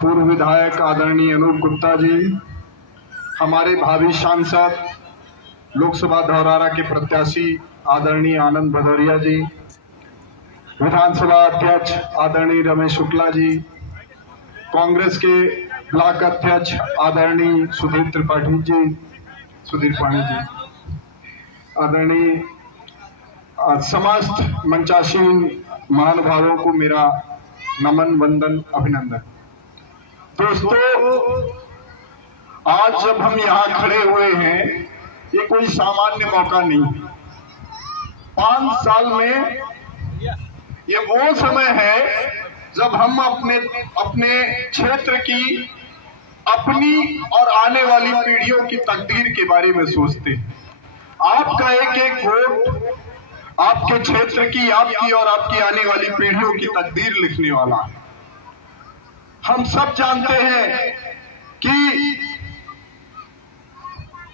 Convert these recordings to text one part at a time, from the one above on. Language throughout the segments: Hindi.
पूर्व विधायक आदरणीय अनूप गुप्ता जी, हमारे भावी सांसद लोकसभा धौरहरा के प्रत्याशी आदरणीय आनंद भदौरिया जी, विधानसभा अध्यक्ष आदरणीय रमेश शुक्ला जी, कांग्रेस के ब्लॉक अध्यक्ष आदरणीय सुधीर पाठी जी, आदरणीय समस्त मंचासीन महानुभावों को मेरा नमन, वंदन, अभिनंदन। दोस्तों, आज जब हम यहाँ खड़े हुए हैं, ये कोई सामान्य मौका नहीं। 5 साल में ये वो समय है जब हम अपने क्षेत्र की, अपनी और आने वाली पीढ़ियों की तकदीर के बारे में सोचते हैं। आपका एक एक वोट आपके क्षेत्र की, आपकी और आपकी आने वाली पीढ़ियों की तकदीर लिखने वाला है। हम सब जानते हैं कि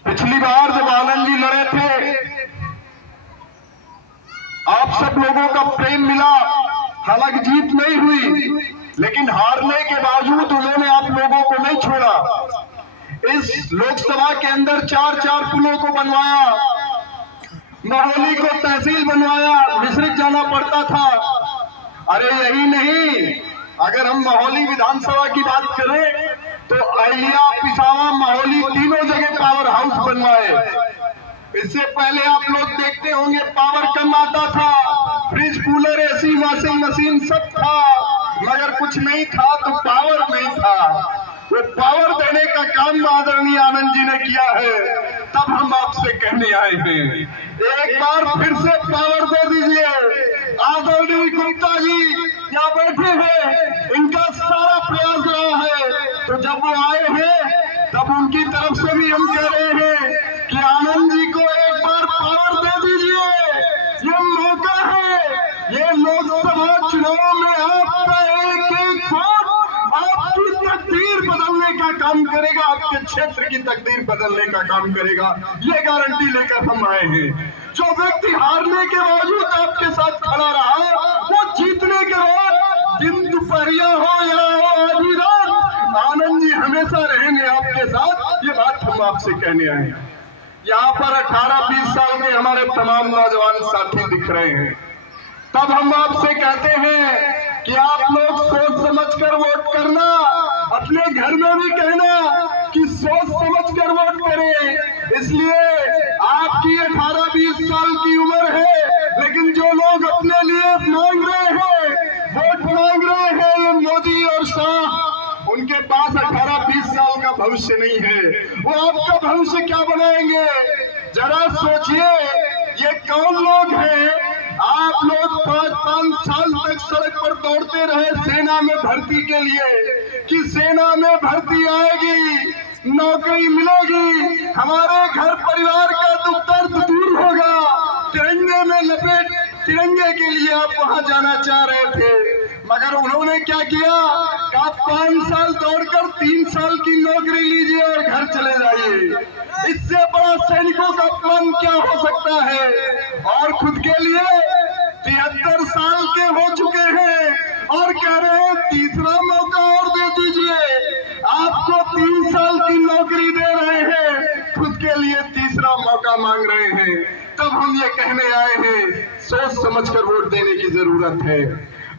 पिछली बार जब आनंद जी लड़े थे, आप सब लोगों का प्रेम मिला। हालांकि जीत नहीं हुई, लेकिन हारने के बावजूद उन्होंने आप लोगों को नहीं छोड़ा। इस लोकसभा के अंदर 4-4 पुलों को बनवाया, महोली को तहसील बनवाया, मिश्रित जाना पड़ता था। अरे यही नहीं, अगर हम महोली विधानसभा की बात करें तो अहिल्या, पिसावा, महोली तीनों जगह पावर हाउस बनवाए। इससे पहले आप लोग देखते होंगे पावर कम आता था, fridge, cooler, AC, washing machine सब था, मगर कुछ नहीं था तो पावर नहीं था। वो पावर देने का काम आदरणीय आनंद जी ने किया है। तब हम आपसे कहने आए हैं, एक बार फिर से पावर दे दीजिए। आदरणीय गुप्ता जी यहाँ बैठे हैं, इनका सारा प्रयास रहा है, तो जब वो आए हैं तब उनकी तरफ से भी हम कह रहे हैं कि आनंद जी को एक बार पावर दे दीजिए। ये मौका है, ये लोकसभा चुनाव में आपका एक वोट आपकी तकदीर बदलने का काम करेगा, आपके क्षेत्र की तकदीर बदलने का काम करेगा। ये गारंटी लेकर हम आए हैं। जो व्यक्ति हारने के बावजूद आपके साथ खड़ा रहा, वो जीतने के बाद दिन दोपहरिया हो या हो आधी रात, आनंद जी हमेशा रहेंगे आपके साथ। ये बात हम आपसे कहने आए हैं। यहाँ पर 18-20 साल के हमारे तमाम नौजवान साथी दिख रहे हैं। तब हम आपसे कहते हैं कि आप लोग सोच समझकर वोट करना, अपने घर में भी कहना कि सोच समझकर वोट करें। इसलिए आपकी 18-20 साल की उम्र है, लेकिन जो लोग अपने लिए मांग रहे हैं, वोट मांग रहे हैं, ये मोदी और शाह, उनके पास 18-20 साल का भविष्य नहीं है। वो आपका भविष्य क्या बनाएंगे? जरा सोचिए, ये कौन लोग हैं? आप लोग 5-5 साल तक सड़क पर दौड़ते रहे सेना में भर्ती के लिए कि सेना में भर्ती आएगी, नौकरी मिलेगी, हमारे घर परिवार का दुख दर्द दूर होगा। तिरंगे में लपेट, तिरंगे के लिए आप वहां जाना चाह रहे थे, मगर उन्होंने क्या किया? आप 5 साल दौड़कर 3 साल की नौकरी लीजिए और घर चले जाइए। इससे बड़ा सैनिकों का प्लान क्या हो सकता है? और खुद के लिए 73 साल के हो चुके हैं और कह रहे हैं तीसरा मौका और दे दीजिए। आपको 3 साल की नौकरी दे रहे हैं, खुद के लिए तीसरा मौका मांग रहे हैं। तब हम ये कहने आए हैं, सोच समझकर वोट देने की जरूरत है।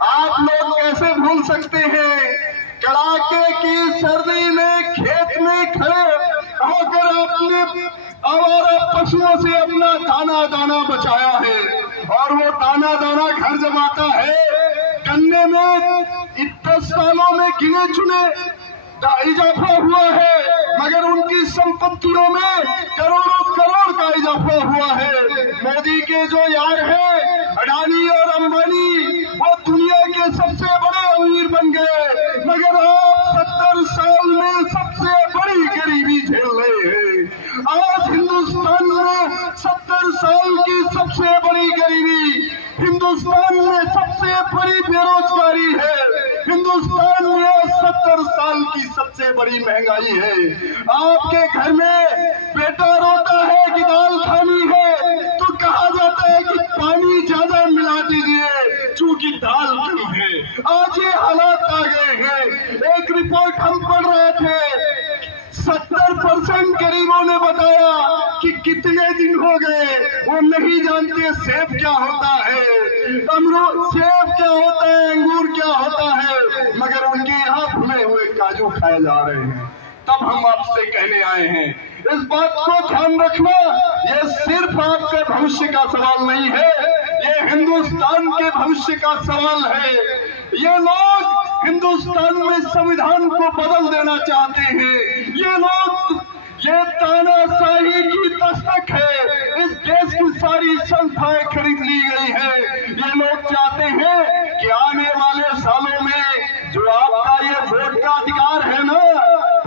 आप लोग कैसे भूल सकते हैं कड़ाके की सर्दी में खेत में खड़े होकर अपने आवारा पशुओं से अपना दाना बचाया है, और वो दाना घर जब आता है, गन्ने में 10 सालों में गिने चुने इजाफा हुआ है, मगर उनकी संपत्तियों में करोड़ों करोड़ का इजाफा हुआ है। मोदी के जो यार हैं, अडानी और अंबानी, वो दुनिया के सबसे बड़े अमीर बन गए, मगर आप 70 साल में सबसे बड़ी गरीबी झेल रहे हैं। आज हिंदुस्तान में 70 साल की सबसे बड़ी गरीबी, हिंदुस्तान में सबसे बड़ी बेरोजगारी है, हिंदुस्तान में 70 साल की सबसे बड़ी महंगाई है। आपके घर में बेटा रोता है कि दाल खानी है, तो कहा जाता है कि पानी ज्यादा मिला दीजिए, चूंकि दाल कम है। आज ये हालात आ गए हैं। एक रिपोर्ट हम पढ़ रहे थे, 70% गरीबों ने बताया कि कितने दिन हो गए वो नहीं जानते सेब क्या होता है, अमरूद, सेब क्या होता है, अंगूर क्या होता है, मगर उनके यहाँ भुने हुए काजू खाए जा रहे हैं। तब हम आपसे कहने आए हैं, इस बात को ध्यान रखना, ये सिर्फ आपके भविष्य का सवाल नहीं है, ये हिंदुस्तान के भविष्य का सवाल है। ये लोग हिंदुस्तान में संविधान को बदल देना चाहते हैं। ये लोग, ये तानाशाही की दस्तक है। इस देश की सारी संस्थाएं खरीद ली गई है। ये लोग चाहते हैं कि आने वाले सालों में जो आपका ये वोट का अधिकार है ना,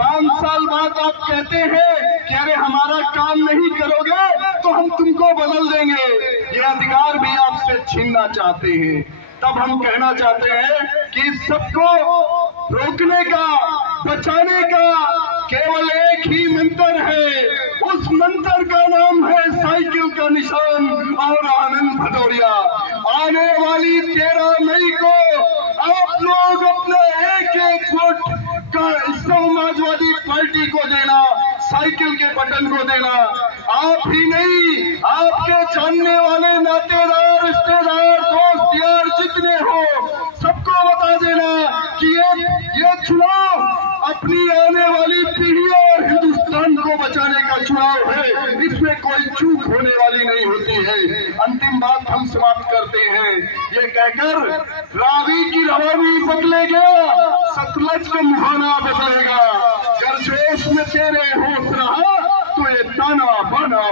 5 साल बाद आप कहते हैं कि अरे हमारा काम नहीं करोगे तो हम तुमको बदल देंगे, ये अधिकार भी आपसे छीनना चाहते हैं। तब हम कहना चाहते हैं कि सबको रोकने का, बचाने का केवल एक ही मंत्र है, उस मंत्र का नाम है साइकिल का निशान और आनंद भदौरिया। आने वाली 13 मई को आप लोग अपने एक वोट का समाजवादी पार्टी को देना, साइकिल के बटन को देना। आप ही नहीं, आपके जानने वाले नातेदार, रिश्तेदार, दोस्त यार जितने हो, सबको बता देना कि ये चुनाव अपनी आने वाली पीढ़ी और हिंदुस्तान को बचाने का चुनाव है, इसमें कोई चूक होने वाली नहीं होती है। अंतिम बात हम समाप्त करते हैं ये कहकर, रावी की रवानी बदलेगा, सतलज का मुहाना बदलेगा। गर्जोश में तेरे होश रहा तो ये ताना बाना